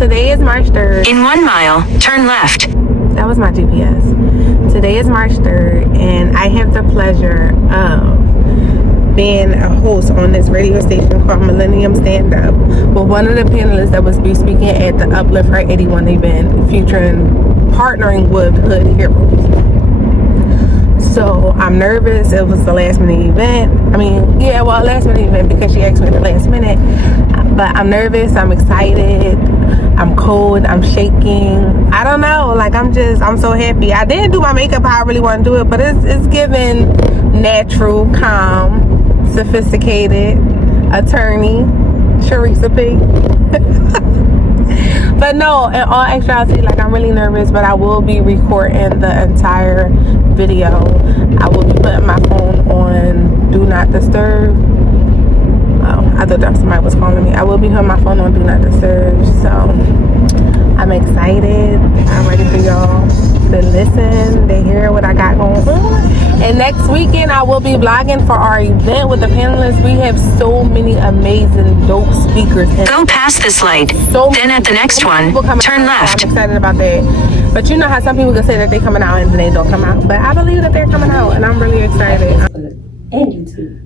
Today is March 3rd. In 1 mile, turn left. That was my GPS. Today is March 3rd, and I have the pleasure of being a host on this radio station called Millennials Stand Up with one of the panelists that was speaking at the Uplift Her 81 event, partnering with Hood Heroes. So I'm nervous. It was the last minute event. Last minute event because she asked me at the last minute. But I'm nervous. I'm excited. I'm cold. I'm shaking. I don't know. I'm so happy. I didn't do my makeup how I really want to do it, but it's giving natural, calm, sophisticated attorney sheresap. But no, in all actuality, I'm really nervous, but I will be recording the entire video. I will be putting my phone on Do Not Disturb. I thought that somebody was calling me. I will be putting my phone on Do Not Disturb. So I'm excited. I'm ready for y'all to listen, to hear what I got going on. And next weekend, I will be vlogging for our event with the panelists. We have so many amazing, dope speakers. Go past this light. Then at the next one, turn left. I'm excited about that. But you know how some people can say that they're coming out and then they don't come out. But I believe that they're coming out, and I'm really excited. And YouTube.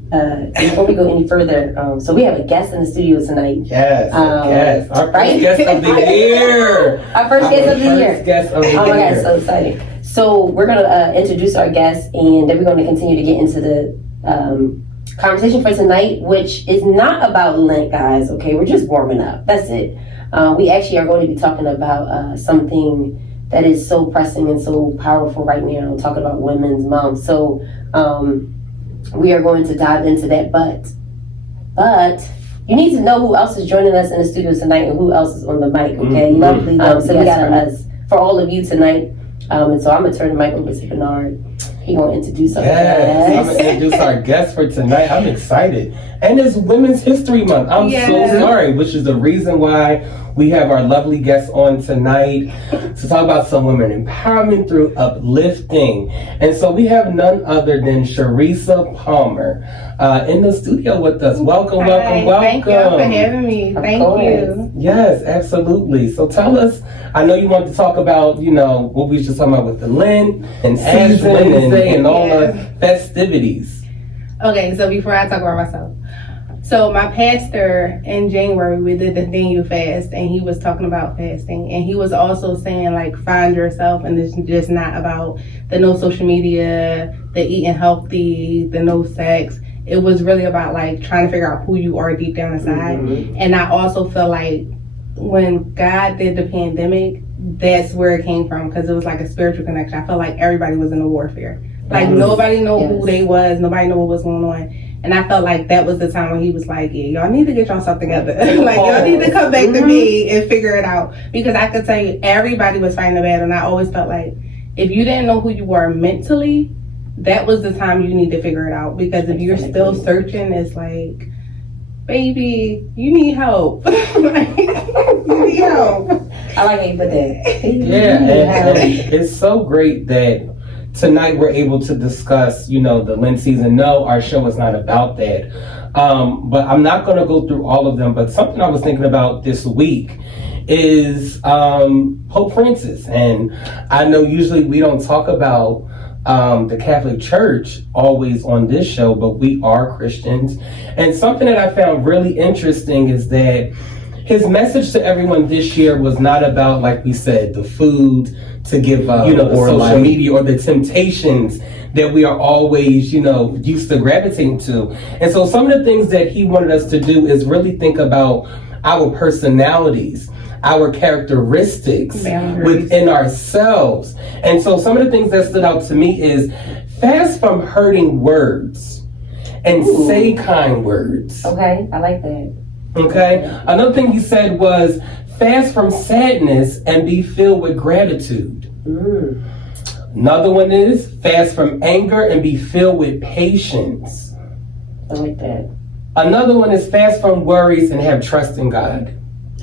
Before we go any further, so we have a guest in the studio tonight. Yes, yes. Our first guest of the year. Our first guest of the year. Oh my God, so exciting. So we're going to introduce our guest, and then we're going to continue to get into the conversation for tonight, which is not about Lent, guys, okay? We're just warming up. That's it. We actually are going to be talking about something that is so pressing and so powerful right now, talking about Women's Month. So we are going to dive into that, but you need to know who else is joining us in the studio tonight and who else is on the mic, okay? Mm-hmm. Lovely. So we got us for all of you tonight. And so I'm going to turn the mic over to Bernard. He's going to introduce our guest. I'm going to introduce our guest for tonight. I'm excited. And it's Women's History Month. I'm so sorry, which is the reason why we have our lovely guest on tonight to talk about some women empowerment through uplifting. And so we have none other than Sheresap Palmer in the studio with us. Welcome. Thank you for having me. Thank you. Yes, absolutely. So tell us, I know you want to talk about, what we were just talking about with the Lent and Ash Wednesday and all the festivities. Okay, so before I talk about myself. So my pastor in January, we did the Daniel fast, and he was talking about fasting, and he was also saying find yourself, and it's just not about the no social media, the eating healthy, the no sex. It was really about trying to figure out who you are deep down inside. Mm-hmm. And I also feel like when God did the pandemic, that's where it came from, because it was a spiritual connection. I felt like everybody was in a warfare. Nobody knew who they was, nobody knew what was going on. And I felt like that was the time when he was like, y'all need to get yourself together. Y'all need to come back to me and figure it out. Because I could tell you, everybody was fighting the battle. And I always felt like if you didn't know who you were mentally, that was the time you need to figure it out. Because if you're still searching, it's baby, you need help. You need help. I like how you put that. And it's so great that tonight we're able to discuss, the Lent season. No, our show is not about that. But I'm not going to go through all of them. But something I was thinking about this week is Pope Francis. And I know usually we don't talk about the Catholic Church always on this show, but we are Christians. And something that I found really interesting is that his message to everyone this year was not about, like we said, the food to give up, the social media or the temptations that we are always, used to gravitating to. And so some of the things that he wanted us to do is really think about our personalities, our characteristics within ourselves. And so some of the things that stood out to me is fast from hurting words and say kind words. Okay, I like that. Okay. Another thing he said was fast from sadness and be filled with gratitude. Another one is fast from anger and be filled with patience. I like that. Another one is fast from worries and have trust in God.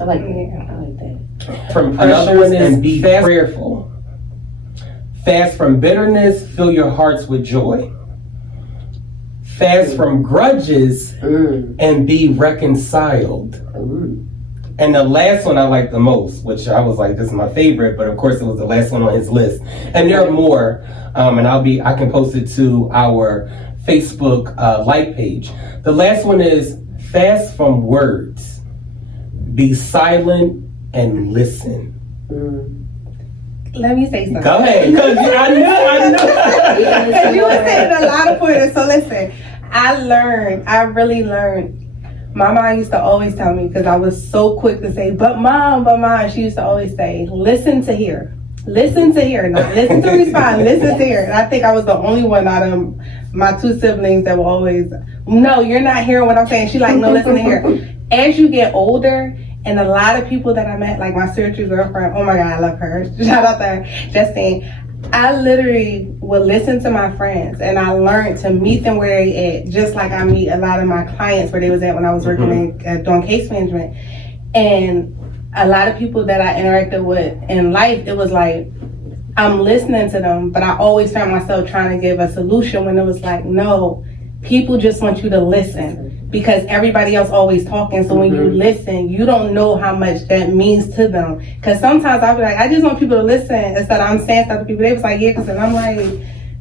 I like that. I like that. From another one is be prayerful. Fast from bitterness, fill your hearts with joy. Fast from grudges and be reconciled. And the last one I liked the most, which I was like, this is my favorite, but of course it was the last one on his list. And there are more, and I can post it to our Facebook like page. The last one is fast from words. Be silent and listen. Let me say something. Go ahead, because I know. Because you were saying a lot of pointers. So listen, I really learned. My mom used to always tell me, because I was so quick to say, but mom, she used to always say, listen to hear. Listen to hear, not listen to respond, listen to hear. And I think I was the only one out of my two siblings that were always, no, you're not hearing what I'm saying. She like, no, listen to hear. As you get older, and a lot of people that I met, like my surgery girlfriend, oh my God, I love her. Shout out to her. Justine. I literally would listen to my friends, and I learned to meet them where they at, just like I meet a lot of my clients where they was at when I was working doing case management. And a lot of people that I interacted with in life, it was like, I'm listening to them, but I always found myself trying to give a solution when it was like, no, people just want you to listen. Because everybody else always talking, so when you listen, you don't know how much that means to them. Because sometimes I'll be like, I just want people to listen instead of I'm saying stuff to people. They was like, yeah, because I'm like,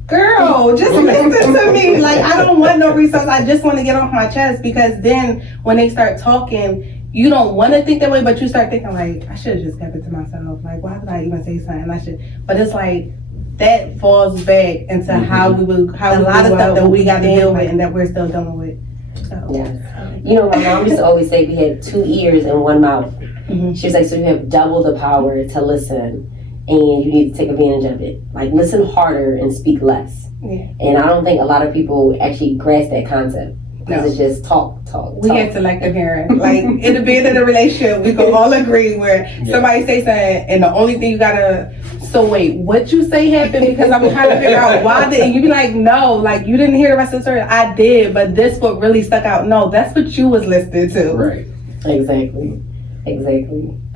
girl, just listen to me. Like, I don't want no resource. I just want to get off my chest. Because then when they start talking, you don't want to think that way, but you start thinking like, I should have just kept it to myself. Like, why did I even say something? But it's like, that falls back into how a lot of stuff that we got to deal with and that we're still dealing with. So. Yeah. You know, my mom used to always say we had 2 ears and 1 mouth. She was like, so you have double the power to listen, and you need to take advantage of it. Like, listen harder and speak less. Yeah. And I don't think a lot of people actually grasp that concept. Because it's just talk. We had selective hearing. Like, in the beginning of the relationship, we could all agree where somebody say something, and the only thing you gotta, so wait, what you say happened? Because I'm trying to figure out why did, and you be like, no, like, you didn't hear the rest of the story. I did, but this what really stuck out. No, that's what you was listening to. Right. Exactly.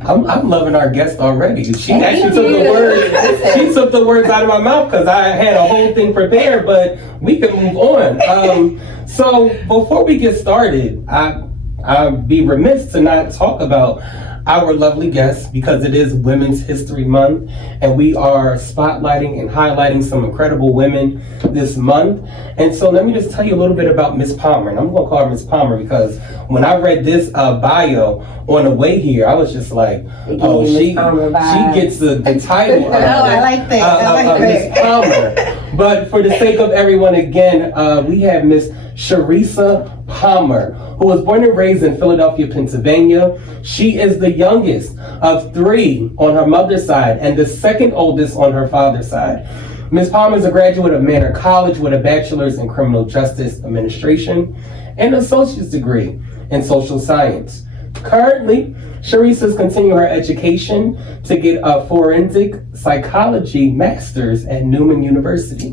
I'm loving our guest already. She actually took the words. She took the words out of my mouth because I had a whole thing prepared, but we can move on. So before we get started, I'd be remiss to not talk about our lovely guest because it is Women's History Month, and we are spotlighting and highlighting some incredible women this month. And so let me just tell you a little bit about Miss Palmer, and I'm going to call her Miss Palmer because when I read this bio on the way here, I was just like, oh, she gets the title of I like that. Miss Palmer. But for the sake of everyone, again, we have Miss Sheresap Palmer, who was born and raised in Philadelphia, Pennsylvania. She is the youngest of 3 on her mother's side and the second oldest on her father's side. Ms. Palmer is a graduate of Manor College with a bachelor's in criminal justice administration and an associate's degree in social science. Currently, Sheresa is continuing her education to get a forensic psychology master's at Newman University.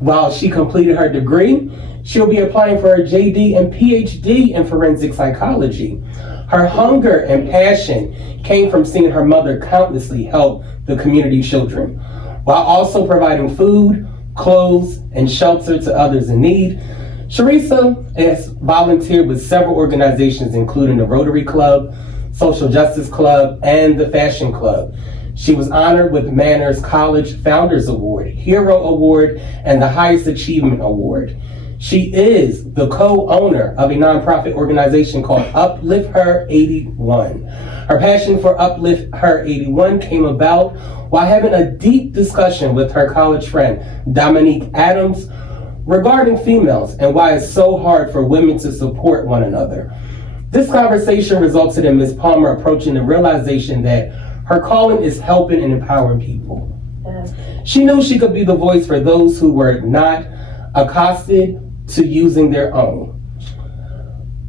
While she completed her degree, she'll be applying for her JD and PhD in forensic psychology. Her hunger and passion came from seeing her mother countlessly help the community children, while also providing food, clothes, and shelter to others in need. Sheresa has volunteered with several organizations, including the Rotary Club, Social Justice Club, and the Fashion Club. She was honored with Manor's College Founders Award, Hero Award, and the Highest Achievement Award. She is the co-owner of a nonprofit organization called Uplift Her 81. Her passion for Uplift Her 81 came about while having a deep discussion with her college friend, Dominique Adams, regarding females and why it's so hard for women to support one another. This conversation resulted in Ms. Palmer approaching the realization that her calling is helping and empowering people. She knew she could be the voice for those who were not accosted to using their own.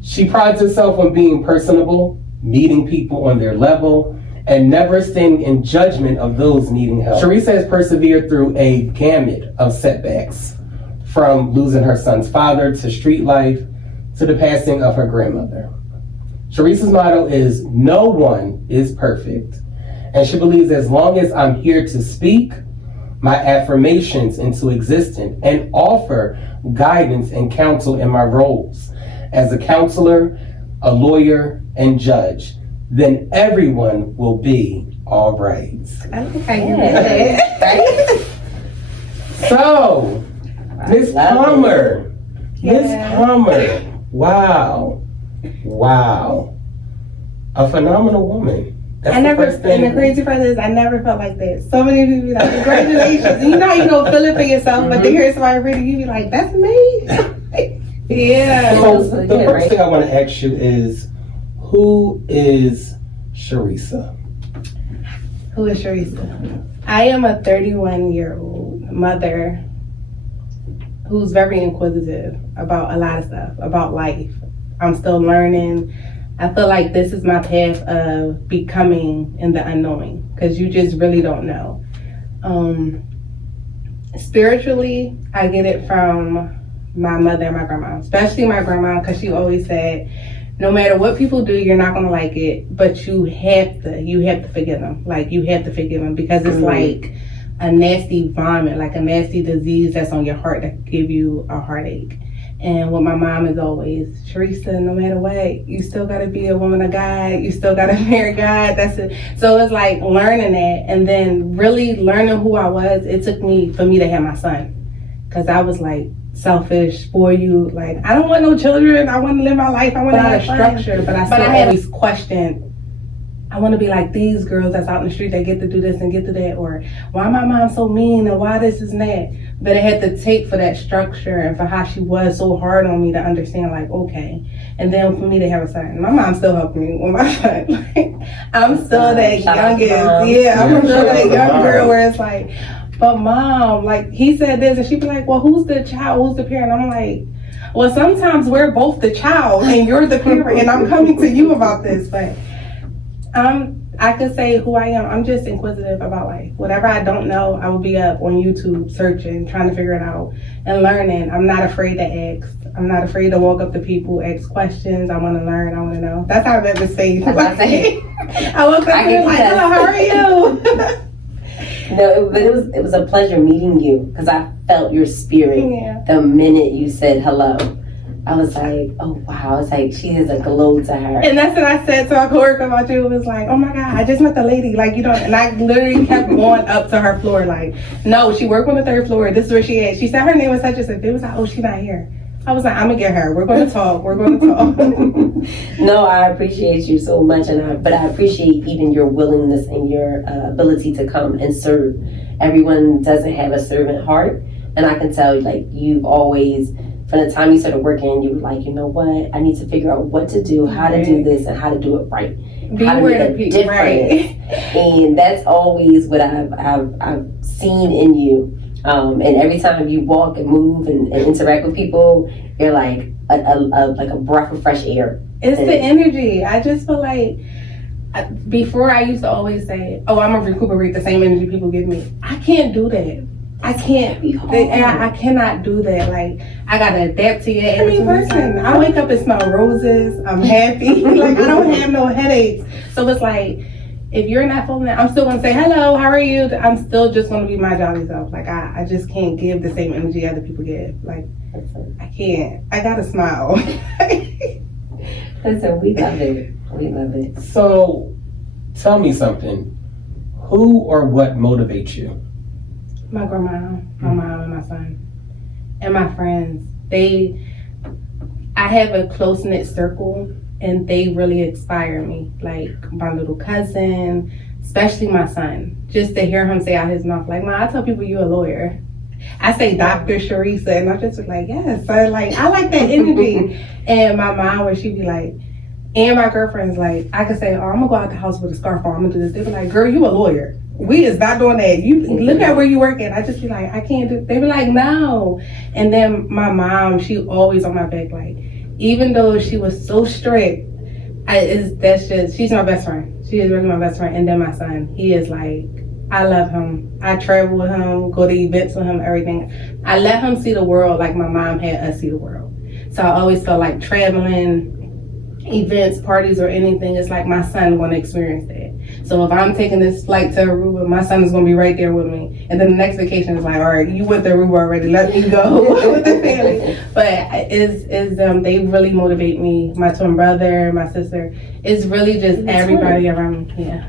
She prides herself on being personable, meeting people on their level, and never standing in judgment of those needing help. Sheresa has persevered through a gamut of setbacks, from losing her son's father to street life to the passing of her grandmother. Sheresa's motto is, no one is perfect. And she believes as long as I'm here to speak my affirmations into existence and offer guidance and counsel in my roles as a counselor, a lawyer, and judge, then everyone will be all right. I like how you did that. So, Miss Palmer. Miss Yeah. Palmer. Wow. A phenomenal woman. That's I the never, first thing. and the crazy part is, I never felt like that. So many people be like, congratulations. And you know how you don't feel it for yourself, but to hear somebody reading, you be like, that's me. Yeah. So, the first thing I want to ask you is, who is Sheresa? Who is Sheresa? I am a 31-year-old mother who's very inquisitive about a lot of stuff, about life. I'm still learning. I feel like this is my path of becoming in the unknowing, because you just really don't know. Spiritually, I get it from my mother and my grandma, especially my grandma, because she always said, no matter what people do, you're not gonna like it, but you have to forgive them. Like, you have to forgive them, because it's like a nasty vomit, like a nasty disease that's on your heart that give you a heartache. And what my mom is always, Sheresa, no matter what, you still gotta be a woman of God. You still gotta marry God. That's it. So it's like learning that, and then really learning who I was. It took me for me to have my son, because I was like selfish, for you. Like, I don't want no children. I want to live my life. I want to have a structure, but I always questioned. I want to be like these girls that's out in the street that get to do this and get to that, or why my mom so mean and why this and that. But it had to take for that structure and for how she was so hard on me to understand, like, okay. And then for me to have a son. My mom still helped me with my son. Like, I'm still that youngest. Yeah, I'm still that young girl where it's like, but mom, like, he said this, and she'd be like, well, who's the child? Who's the parent? I'm like, well, sometimes we're both the child and you're the parent, and I'm coming to you about this. But I could say who I am. I'm just inquisitive about life. Whatever I don't know, I will be up on YouTube searching, trying to figure it out and learning. I'm not afraid to ask. I'm not afraid to walk up to people, ask questions. I want to learn. I want to know. That's how I met Miss Faith. I woke up and was like, hello, how are you? No, but it was a pleasure meeting you, because I felt your spirit the minute you said hello. I was like, oh wow, it's like she has a glow to her. And that's what I said to our coworker about you. It was like, oh my God, I just met the lady. Like, you don't, and I literally kept going up to her floor. Like, no, she worked on the 3rd floor. This is where she is. She said her name was such and such. It was like, oh, she's not here. I was like, I'm gonna get her. We're gonna talk. No, I appreciate you so much, but I appreciate even your willingness and your ability to come and serve. Everyone doesn't have a servant heart, and I can tell, like, you've always, from the time you started working, you were like, you know what? I need to figure out what to do, how to do this, and how to do it right. How to make a difference. Right. And that's always what I've seen in you. And every time you walk and move and interact with people, you're like a breath of fresh air. It's the energy. I just feel like, before I used to always say, oh, I'm gonna recuperate the same energy people give me. I can't do that. I can't. I cannot do that. Like, I gotta adapt to your every person. I wake up and smell roses. I'm happy. Like, I don't have no headaches. So it's like, if you're not feeling that, I'm still gonna say hello. How are you? I'm still just gonna be my jolly self. Like, I just can't give the same energy other people give. Like, I can't. I gotta smile. Listen, we love it. We love it. So, tell me something. Who or what motivates you? My grandma, my mom, and my son, and my friends. I have a close-knit circle, and they really inspire me. Like, my little cousin, especially my son. Just to hear him say out his mouth, like, Ma, I tell people you're a lawyer. I say Dr. Sheresa, and I'm just like, yes. So, like, I like that energy. And my mom, where she'd be like, and my girlfriends, like, I could say, oh, I'm gonna go out the house with a scarf on, I'm gonna do this. They'd be like, girl, you a lawyer. We is not doing that. You look at where you work at. I just be like, I can't do. They be like, no. And then my mom, she always on my back. Like, even though she was so strict, she's my best friend. She is really my best friend. And then my son, he is like, I love him. I travel with him, go to events with him, everything. I let him see the world like my mom had us see the world. So I always felt like traveling, events, parties, or anything, it's like my son want to experience that. So if I'm taking this flight to Aruba, my son is going to be right there with me. And then the next vacation is like, all right, you went to Aruba already. Let me go with the family. But they really motivate me. My twin brother, my sister. It's really just everybody around me. Yeah.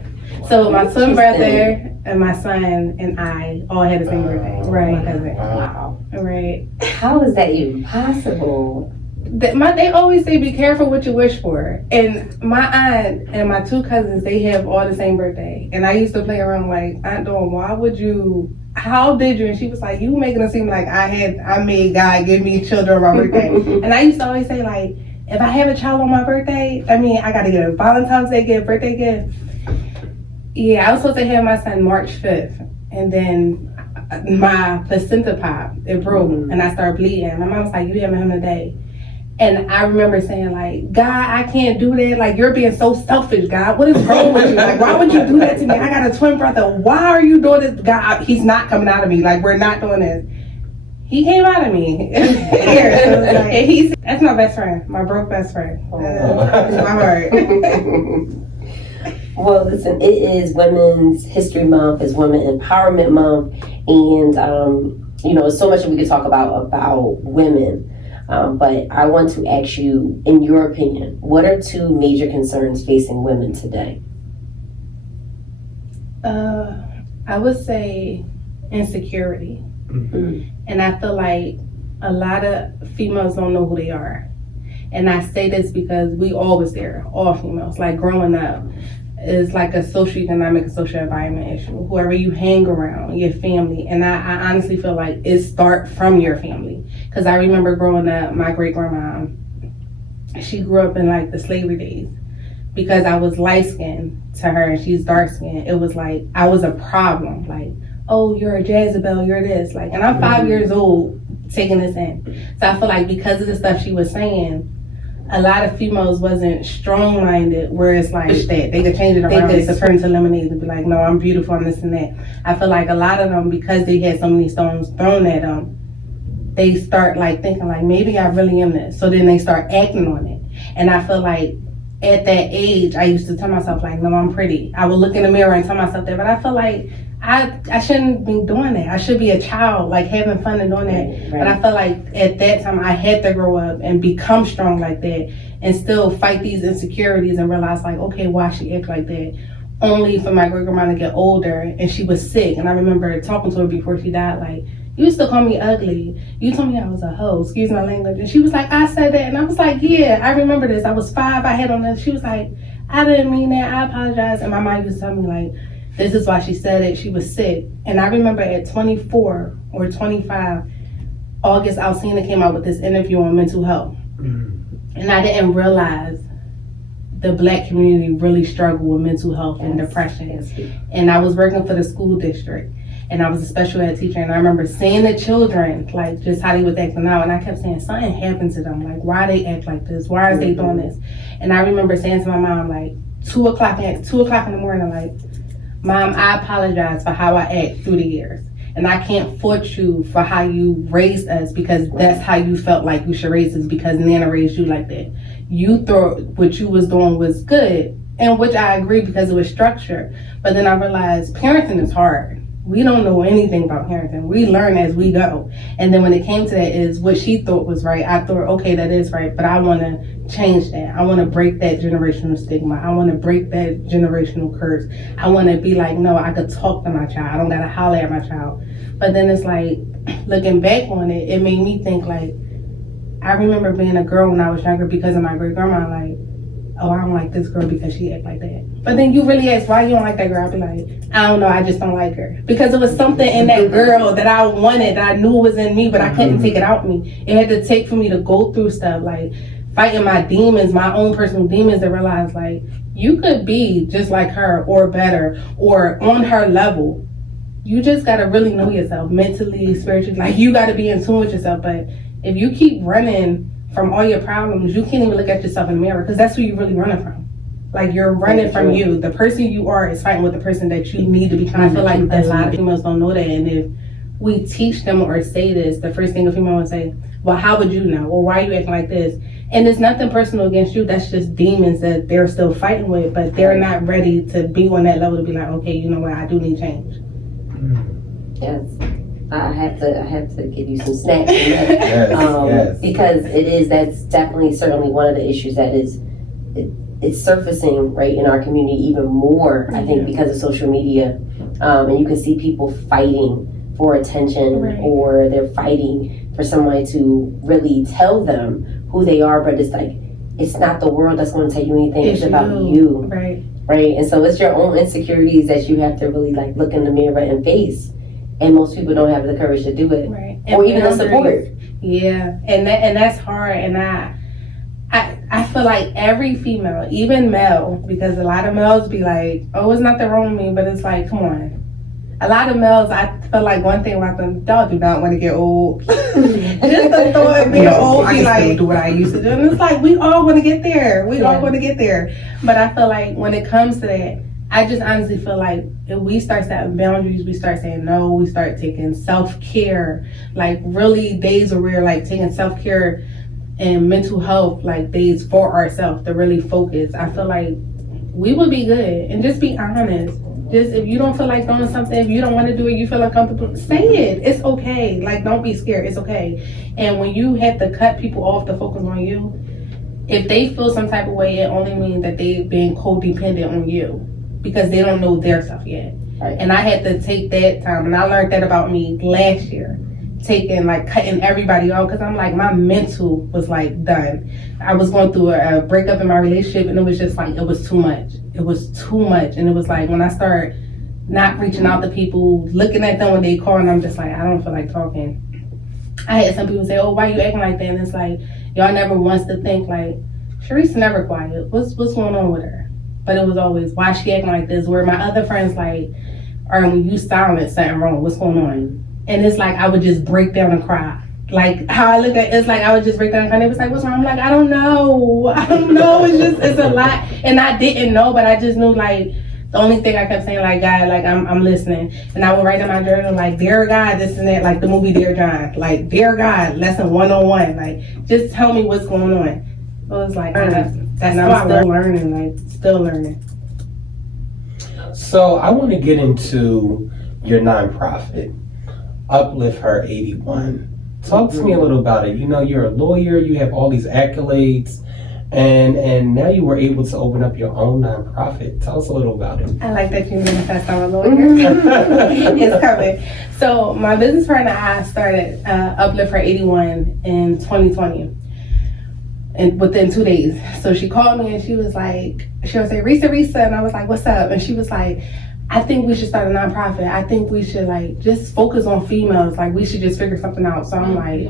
So my twin brother and my son and I all had the same birthday. Right. My cousin. Wow. Right. How is that even possible? They always say be careful what you wish for. And my aunt and my two cousins, they have all the same birthday. And I used to play around like, Aunt Dawn, how did you? And she was like, you making it seem like I made God give me children on my birthday. And I used to always say like, if I have a child on my birthday, I got to get a Valentine's Day gift, birthday gift. Yeah, I was supposed to have my son March 5th. And then my placenta popped. It broke. And I started bleeding. My mom was like, you having him today. And I remember saying like, God, I can't do that. Like, you're being so selfish, God. What is wrong with you? Like, why would you do that to me? I got a twin brother. Why are you doing this? God, he's not coming out of me. Like, we're not doing this. He came out of me. That's my best friend. My broke best friend. It's my heart. Well, listen, it is Women's History Month. It's Women Empowerment Month. And, there's so much that we could talk about women. But I want to ask you, in your opinion, what are two major concerns facing women today? I would say insecurity. Mm-hmm. And I feel like a lot of females don't know who they are. And I say this because we all was there, all females. Like growing up is like a socioeconomic, social environment issue. Whoever you hang around, your family. And I honestly feel like it starts from your family. Because I remember growing up, my great-grandma, she grew up in like the slavery days. Because I was light-skinned to her and she's dark-skinned, it was like I was a problem. Like, oh, you're a Jezebel, you're this. Like, and I'm 5 years old taking this in. So I feel like because of the stuff she was saying, a lot of females wasn't strong-minded where it's like that. They could change it around. They could turn to lemonade and be like, no, I'm beautiful and this and that. I feel like a lot of them, because they had so many stones thrown at them, they start like thinking like, maybe I really am this. So then they start acting on it. And I feel like at that age, I used to tell myself like, no, I'm pretty. I would look in the mirror and tell myself that. But I feel like I shouldn't be doing that. I should be a child, like having fun and doing that. Right. But I feel like at that time I had to grow up and become strong like that and still fight these insecurities and realize like, okay, why she act like that? Only for my great grandma to get older and she was sick. And I remember talking to her before she died, like, you used to call me ugly. You told me I was a hoe, excuse my language. And she was like, I said that. And I was like, yeah, I remember this. I was 5, I had on this. She was like, I didn't mean that, I apologize. And my mom used to tell me like, this is why she said it. She was sick. And I remember at 24 or 25, August Alsina came out with this interview on mental health. Mm-hmm. And I didn't realize the Black community really struggled with mental health and depression. Yes. And I was working for the school district. And I was a special ed teacher. And I remember seeing the children, like just how they was acting out. And I kept saying, something happened to them. Like, why they act like this? Why are they doing this? And I remember saying to my mom, like, 2 o'clock in the morning, like, Mom, I apologize for how I act through the years. And I can't fault you for how you raised us because that's how you felt like you should raise us because Nana raised you like that. You thought what you was doing was good, and which I agree because it was structured. But then I realized parenting is hard. We don't know anything about parenting. We learn as we go. And then when it came to that is what she thought was right. I thought, okay, that is right, but I want to change that. I want to break that generational stigma. I want to break that generational curse. I want to be like, no, I could talk to my child. I don't got to holler at my child. But then it's like, looking back on it, it made me think like, I remember being a girl when I was younger because of my great grandma, like, oh, I don't like this girl because she act like that. But then you really ask why you don't like that girl. I'd be like, I don't know, I just don't like her. Because it was something in that girl that I wanted, that I knew was in me, but I couldn't take it out of me. It had to take for me to go through stuff, like fighting my demons, my own personal demons, to realize like, you could be just like her or better or on her level. You just got to really know yourself mentally, spiritually. Like, you got to be in tune with yourself. But if you keep running from all your problems, you can't even look at yourself in the mirror because that's who you're really running from. Like, you're running from you. The person you are is fighting with the person that you need to become. I feel like a lot of females don't know that. And if we teach them or say this, the first thing a female will say, well, how would you know? Or why are you acting like this? And it's nothing personal against you. That's just demons that they're still fighting with, but they're not ready to be on that level to be like, okay, you know what, I do need change. Yes. I have to give you some snacks on that. Yes. Because that's definitely certainly one of the issues that it's surfacing right in our community even more, I think, because of social media. And you can see people fighting for attention, or they're fighting for somebody to really tell them who they are, but it's like, it's not the world that's going to tell you anything, it's about you. Right? And so it's your own insecurities that you have to really like look in the mirror and face. And most people don't have the courage to do it. Or even the support. Yeah. And that's hard. And I feel like every female, even male, because a lot of males be like, oh, it's nothing wrong with me, but it's like, come on. A lot of males, I feel like one thing about them, y'all do not want to get old. Just the thought of being old, be like, do what I used to do. And it's like, we all want to get there. We all want to get there. But I feel like when it comes to that, I just honestly feel like if we start setting boundaries, we start saying no, we start taking self-care, like really days where we're like taking self-care and mental health, like days for ourselves to really focus. I feel like we would be good. And just be honest. Just if you don't feel like doing something, if you don't want to do it, you feel uncomfortable, say it. It's okay. Like, don't be scared. It's okay. And when you have to cut people off to focus on you, if they feel some type of way, it only means that they've been codependent on you because they don't know their stuff yet. Right. And I had to take that time, and I learned that about me last year. Cutting everybody off, because I'm like, my mental was like done. I was going through a breakup in my relationship, and it was just like, it was too much. It was too much. And it was like, when I start not reaching out to people, looking at them when they call, and I'm just like, I don't feel like talking. I had some people say, oh, why you acting like that? And it's like, y'all never once to think like, Sheresa's never quiet. What's going on with her? But it was always, why she acting like this? Where my other friends like, or when you silent, something wrong, what's going on? And it's like, I would just break down and cry. Like, how I look at it's like, I would just break down and cry. And it was like, what's wrong? I'm like, I don't know. It's a lot. And I didn't know, but I just knew, like, the only thing I kept saying, like, God, like, I'm listening. And I would write in my journal, like, dear God, this and that, like the movie Dear John. Like, dear God, lesson 101. Like, just tell me what's going on. So it's like, that's I'm still learning, still learning. So I want to get into your nonprofit, Uplift Her 81. Talk to me a little about it. You know, you're a lawyer, you have all these accolades, and now you were able to open up your own nonprofit. Tell us a little about it. I like that you manifest I'm a lawyer. It's coming. So my business partner and I started Uplift Her 81 in 2020. And within 2 days. So she called me and she was like, she'll say, Risa, and I was like, what's up? And she was like, I think we should start a nonprofit. I think we should like just focus on females. Like we should just figure something out. So I'm like,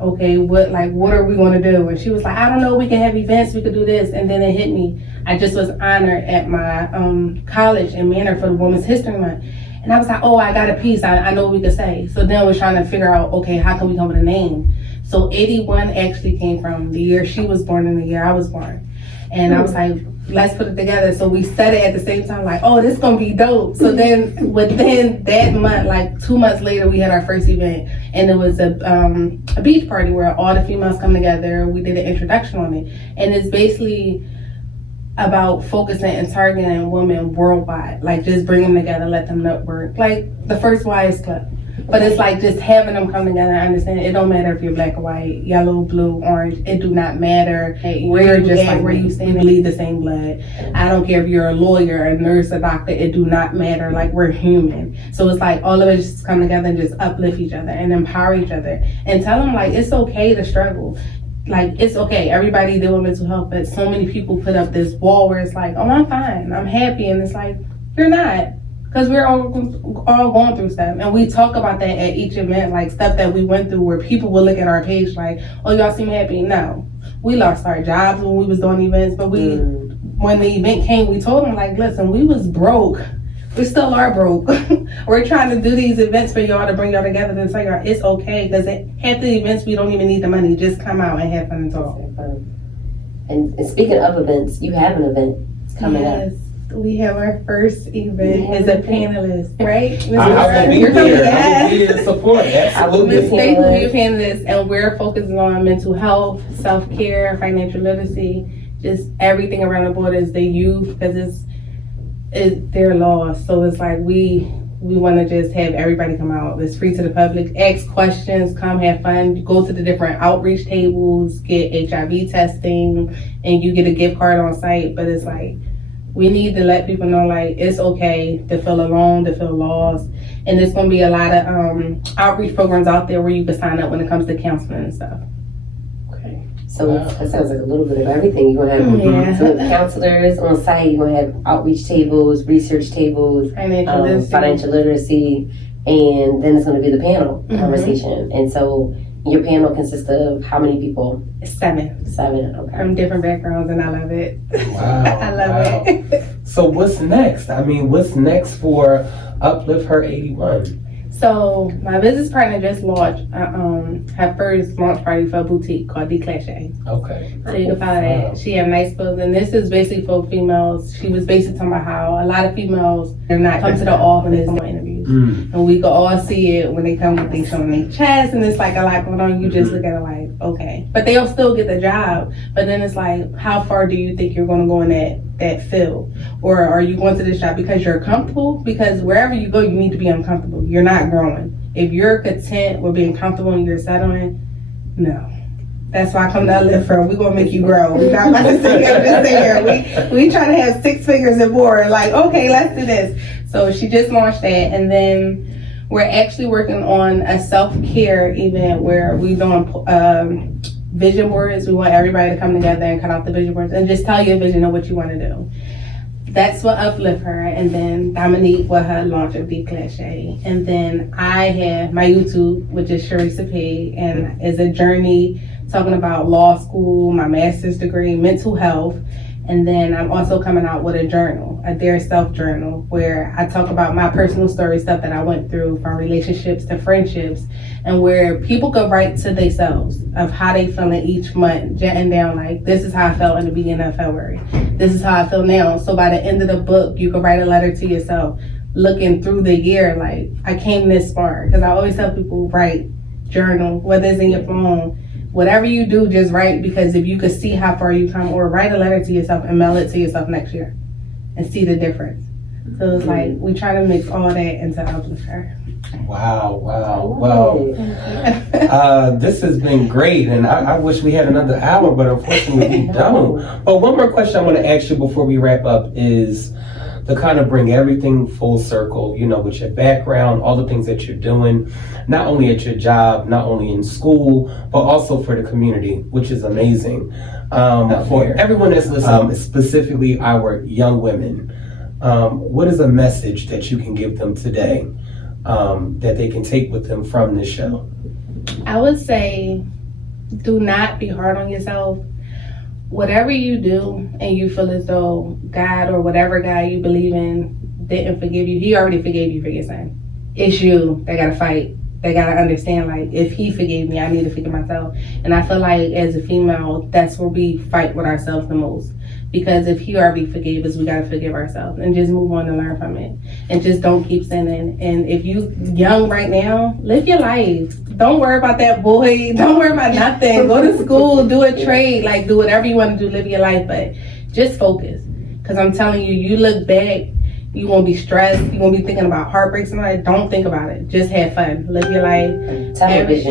okay, what are we gonna do? And she was like, I don't know, we can have events, we could do this. And then it hit me. I just was honored at my college in Manor for the Women's History Month. And I was like, oh, I got a piece, I know what we could say. So then we're trying to figure out, okay, how can we come up with a name? So 81 actually came from the year she was born and the year I was born. And I was like, let's put it together. So we said it at the same time, like, oh, this is gonna be dope. So then within that month, like 2 months later, we had our first event. And it was a beach party where all the females come together. We did an introduction on it. And it's basically about focusing and targeting women worldwide. Like just bring them together, let them network. Like the first Wives Club. But it's like just having them come together and understand it don't matter if you're black or white, yellow, blue, orange. It do not matter. We're just like where you stand and bleed the same blood. I don't care if you're a lawyer, a nurse, a doctor. It do not matter. Like we're human. So it's like all of us just come together and just uplift each other and empower each other and tell them like it's okay to struggle. Like it's okay. Everybody deal with mental health, but so many people put up this wall where it's like, oh, I'm fine, I'm happy, and it's like you're not. Because we're all going through stuff. And we talk about that at each event, like stuff that we went through where people will look at our page like, oh, y'all seem happy. No. We lost our jobs when we was doing events, but when the event came, we told them like, listen, we was broke. We still are broke. We're trying to do these events for y'all to bring y'all together and tell y'all it's okay. Because half the events, we don't even need the money. Just come out and have fun and talk. And speaking of events, you have an event coming up. We have our first event as a panelist, right? I will be You're coming here. I back. will be in support. Absolutely. Miss Faith will be a panelist, and we're focusing on mental health, self-care, financial literacy, just everything around the board is the youth, because they're lost. So it's like we want to just have everybody come out. It's free to the public. Ask questions, come have fun, go to the different outreach tables, get HIV testing, and you get a gift card on site. But it's like, we need to let people know, like, it's okay to feel alone, to feel lost. And there's going to be a lot of outreach programs out there where you can sign up when it comes to counseling and stuff. Okay. So that sounds like a little bit of everything. You're going to have some counselors on site. You're going to have outreach tables, research tables, financial literacy, and then it's going to be the panel conversation. And so your panel consists of how many people? 7. 7, okay. From different backgrounds, and I love it. Wow. I love it. So what's next? I mean, what's next for Uplift Her 81? So my business partner just launched her first launch party for a boutique called D-Cliche. Okay. So you can follow that. She have nice clothes, and this is basically for females. She was basically talking about how a lot of females, they're not come to the office for interviews. And we can all see it when they come with things showing their chest, and it's like a lot going on. You just look at it like, okay. But they'll still get the job. But then it's like, how far do you think you're going to go in that field? Or are you going to this job because you're comfortable? Because wherever you go, you need to be uncomfortable. You're not growing. If you're content with being comfortable and you're settling, no. That's why I come to Uplift Her. We're going to make you grow. We're not about to sit here just sit here. We trying to have 6 figures and more. Like, okay, let's do this. So she just launched that. And then we're actually working on a self-care event where we're doing vision boards. We want everybody to come together and cut out the vision boards and just tell your vision of what you want to do. That's what Uplift Her. And then Dominique with her launch of D-Cliche. And then I have my YouTube, which is sheresap, and is a journey talking about law school, my master's degree, mental health. And then I'm also coming out with a journal, a Dare Self journal, where I talk about my personal story, stuff that I went through from relationships to friendships, and where people could write to themselves of how they feeling each month, jotting down like, this is how I felt in the beginning of February. This is how I feel now. So by the end of the book, you can write a letter to yourself, looking through the year, like, I came this far. Because I always tell people, write, journal, whether it's in your phone, whatever you do, just write, because if you could see how far you come, or write a letter to yourself and mail it to yourself next year and see the difference. So it's like, we try to mix all that into Uplift Her. Wow. Well, this has been great, and I wish we had another hour, but unfortunately we don't. But one more question I want to ask you before we wrap up is to kind of bring everything full circle, you know, with your background, all the things that you're doing, not only at your job, not only in school, but also for the community, which is amazing. For everyone that's listening, specifically our young women, what is a message that you can give them today that they can take with them from this show? I would say, do not be hard on yourself. Whatever you do and you feel as though God or whatever God you believe in didn't forgive you, He already forgave you for your sin. It's you that gotta fight. They gotta understand, like, if He forgave me, I need to forgive myself. And I feel like as a female, that's where we fight with ourselves the most. Because if He already forgave us, we gotta forgive ourselves and just move on and learn from it. And just don't keep sinning. And if you young right now, live your life. Don't worry about that boy. Don't worry about nothing. Go to school, do a trade, like, do whatever you want to do, live your life, but just focus. Because I'm telling you, you look back, you won't be stressed, you won't be thinking about heartbreaks and all that. Don't think about it. Just have fun. Live your life.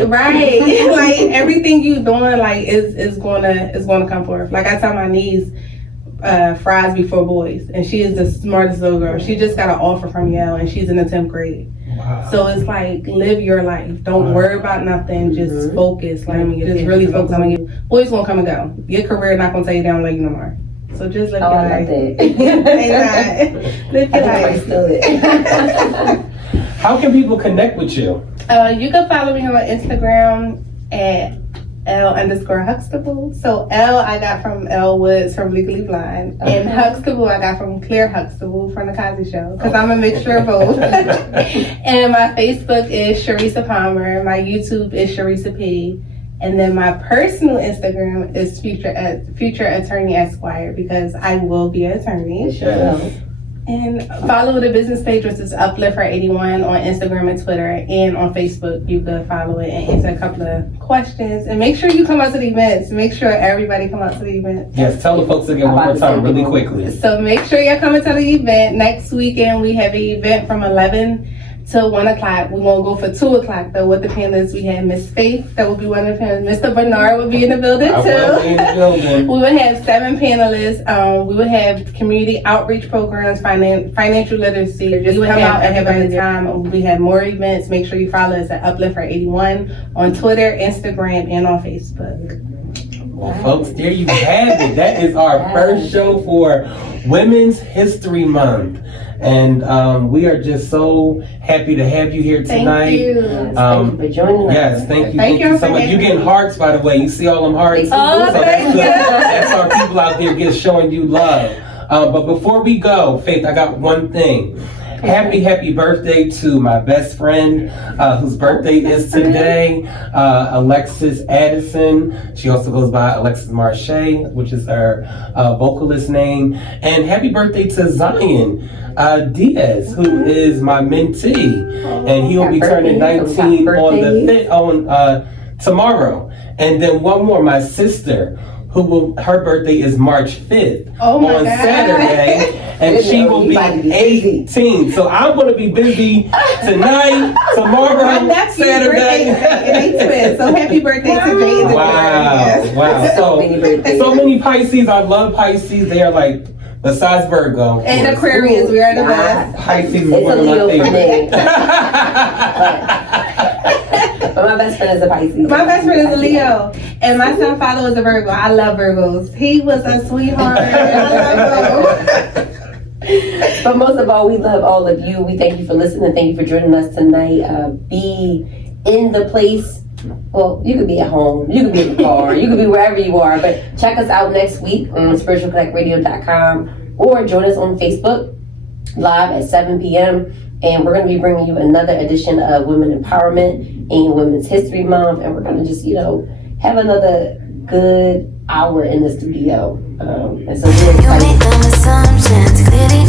Right. Like, everything you doing, like, is gonna come forth. Like, I tell my niece, fries before boys, and she is the smartest little girl. She just got an offer from Yale, and she's in the 10th grade. Wow. So it's like, live your life. Don't worry about nothing. Just focus. Like, just really focus on you. Boys gonna come and go. Your career not gonna tell you down like you no more. So just live your life. Live your life. How can people connect with you? You can follow me on Instagram at L_Huxtable. So L I got from Elle Woods from Legally Blind, and Huxtable I got from Claire Huxtable from The Cosby Show, because I'm a mixture of both. And my Facebook is Sheresa Palmer. My YouTube is sheresap. And then my personal Instagram is Future Attorney Esquire, because I will be an attorney. Sure. And follow the business page, which is Uplifter81 on Instagram and Twitter, and on Facebook. You could follow it and answer a couple of questions. And make sure you come out to the events. Make sure everybody come out to the event. Yes, tell the folks again one more time, really quickly. So make sure you're coming to the event. Next weekend, we have an event from 11 to 1 o'clock. We're going to go for 2 o'clock, though, with the panelists. We have Miss Faith, that will be one of the panelists. Mr. Bernard will be in the building, too. I will be in the building. We will have 7 panelists. We will have community outreach programs, financial literacy. We will have everybody at a time. We have more events. Make sure you follow us at Uplifter81 on Twitter, Instagram, and on Facebook. Well, folks, there you have it. That is our first show for Women's History Month. And we are just so happy to have you here tonight. Thank you. Thank you for joining us. Yes, thank you so much. You getting hearts, by the way. You see all them hearts? Oh, so thank you. That's our people out there just showing you love. But before we go, Faith, I got one thing. Happy birthday to my best friend, whose birthday is today, Alexis Addison. She also goes by Alexis Marche, which is her vocalist name. And happy birthday to Zion Diaz, who is my mentee. And he'll be turning 19 on the 5th, tomorrow. And then one more, my sister, her birthday is March 5th on Saturday, and she will be 18. So I'm going to be busy tonight, tomorrow, Saturday. So happy birthday to Jay. Wow. So many Pisces. I love Pisces. They are like, besides Virgo. And Aquarius, we are the best. Pisces is one of my favorites. But my best friend is a Pisces. My best friend is a Leo. And my son father was a Virgo. I love Virgos. He was a sweetheart. I love Virgos. But most of all, we love all of you. We thank you for listening. Thank you for joining us tonight. Be in the place. Well, you could be at home. You could be in the car. You could be wherever you are. But check us out next week on spiritualconnectradio.com or join us on Facebook live at 7 p.m. And we're going to be bringing you another edition of Women Empowerment and Women's History Month. And we're going to just, have another good hour in the studio. And so we're excited.